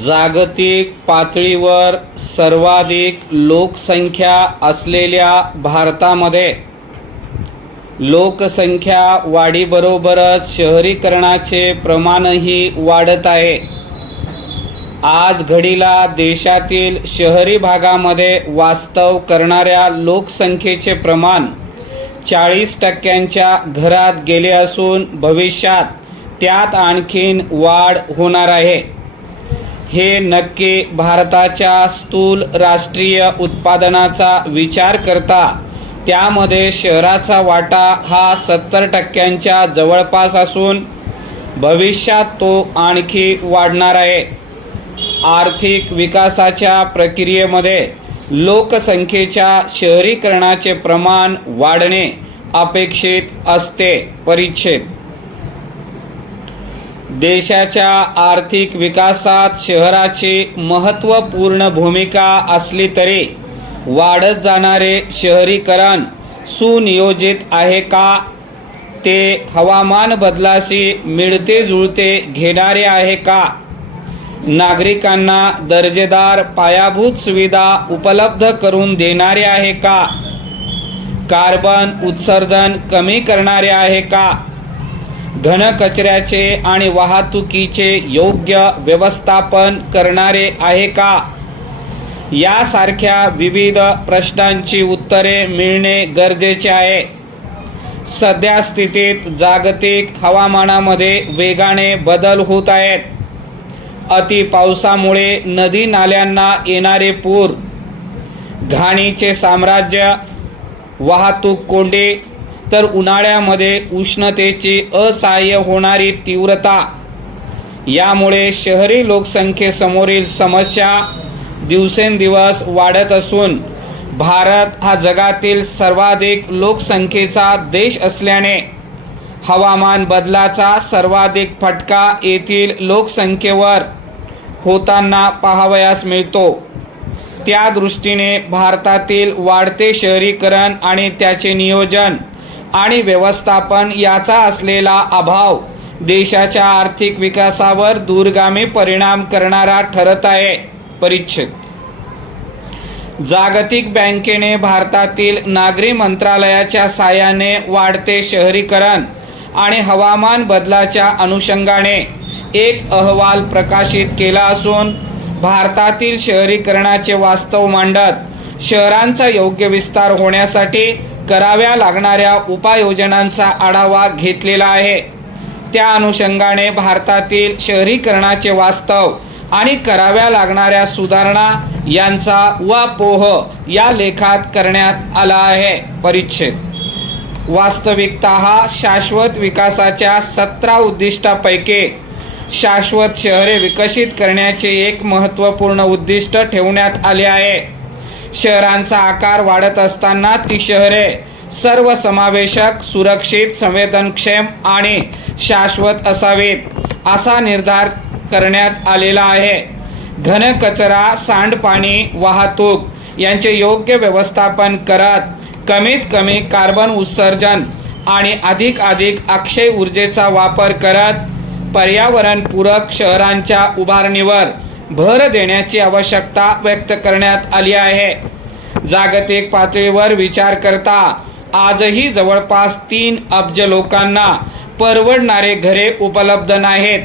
जागतिक पातळीवर सर्वाधिक लोकसंख्या असलेल्या भारतामध्ये लोकसंख्या वाढीबरोबरच शहरीकरणाचे प्रमाणही वाढत आहे. आज घडीला देशातील शहरी भागामध्ये वास्तव करणाऱ्या लोकसंख्येचे प्रमाण 40% घरात गेले असून भविष्यात त्यात आणखीन वाढ होणार आहे. हे नक्की भारताच्या स्थूल राष्ट्रीय उत्पादनाचा विचार करता त्यामध्ये शहराचा वाटा हा 70% जवळपास असून भविष्यात तो आणखी वाढणार आहे. आर्थिक विकासाच्या प्रक्रियेमध्ये लोकसंख्येच्या शहरीकरणाचे प्रमाण वाढणे अपेक्षित असते. परिच्छेद देशाच्या आर्थिक विकासात शहराची महत्त्वपूर्ण भूमिका असली तरी वाढत जाणारे शहरीकरण सुनियोजित आहे का? ते हवामान बदलाशी मिळते जुळते घेणारे आहे का? नागरिकांना दर्जेदार पायाभूत सुविधा उपलब्ध करून देणारे आहे का? कार्बन उत्सर्जन कमी करणारे आहे का? घनकचऱ्याचे आणि वाहतुकीचे योग्य व्यवस्थापन करणारे आहे का? यासारख्या विविध प्रश्नांची उत्तरे मिळणे गरजेचे आहे. सध्या स्थितीत जागतिक हवामानामध्ये वेगाने बदल होत आहेत. अति पावसामुळे नदी नाल्यांना येणारे पूर, घाणीचे साम्राज्य, वाहतूक कोंडी, तर उन्हाळ्यामध्ये उष्णतेची असह्य होणारी तीव्रता यामुळे शहरी लोकसंख्येसमोरील समस्या दिवसेंदिवस वाढत असून भारत हा जगातील सर्वाधिक लोकसंख्येचा देश असल्याने हवामान बदलाचा सर्वाधिक फटका येथील लोकसंख्येवर होताना पाहावयास मिळतो. त्या दृष्टीने भारतातील वाढते शहरीकरण आणि त्याचे नियोजन आणि व्यवस्थापन याचा असलेला अभाव देशाच्या आर्थिक विकासावर दूरगामी परिणाम करणारा ठरत आहे. परिच्छेद जागतिक बँकेने भारतातील नागरी मंत्रालयाच्या साहाय्याने वाढते शहरीकरण आणि हवामान बदलाच्या अनुषंगाने एक अहवाल प्रकाशित केला असून भारतातील शहरीकरणाचे वास्तव मांडत शहरांचा योग्य विस्तार होण्यासाठी कराव्या लागणाऱ्या उपाययोजनांचा आढावा घेतलेला आहे. त्या अनुषंगाने भारतातील शहरीकरणाचे वास्तव आणि कराव्या लागणाऱ्या सुधारणा यांचा उहापोह या लेखात करण्यात आला आहे. परिच्छेद वास्तविकता हा शाश्वत विकासाच्या 17 उद्दिष्टापैकी शाश्वत शहरे विकसित करण्याचे एक महत्त्वपूर्ण उद्दिष्ट ठेवण्यात आले आहे. शहरांचा आकार वाढत असताना ती शहरे सर्वसमावेशक, सुरक्षित, संवेदनक्षम आणि शाश्वत असावीत असा निर्धार करण्यात आलेला आहे. घनकचरा, सांडपाणी, वाहतूक यांचे योग्य व्यवस्थापन करत कमीत कमी कार्बन उत्सर्जन आणि अधिक अक्षय ऊर्जेचा वापर करत पर्यावरणपूरक शहरांच्या उभारणीवर भर देण्याची आवश्यकता व्यक्त करण्यात आली आहे. जागतिक पातळीवर विचार करता आजही जवळपास 3 अब्ज लोकांना परवडणारे घरे उपलब्ध नाहीत.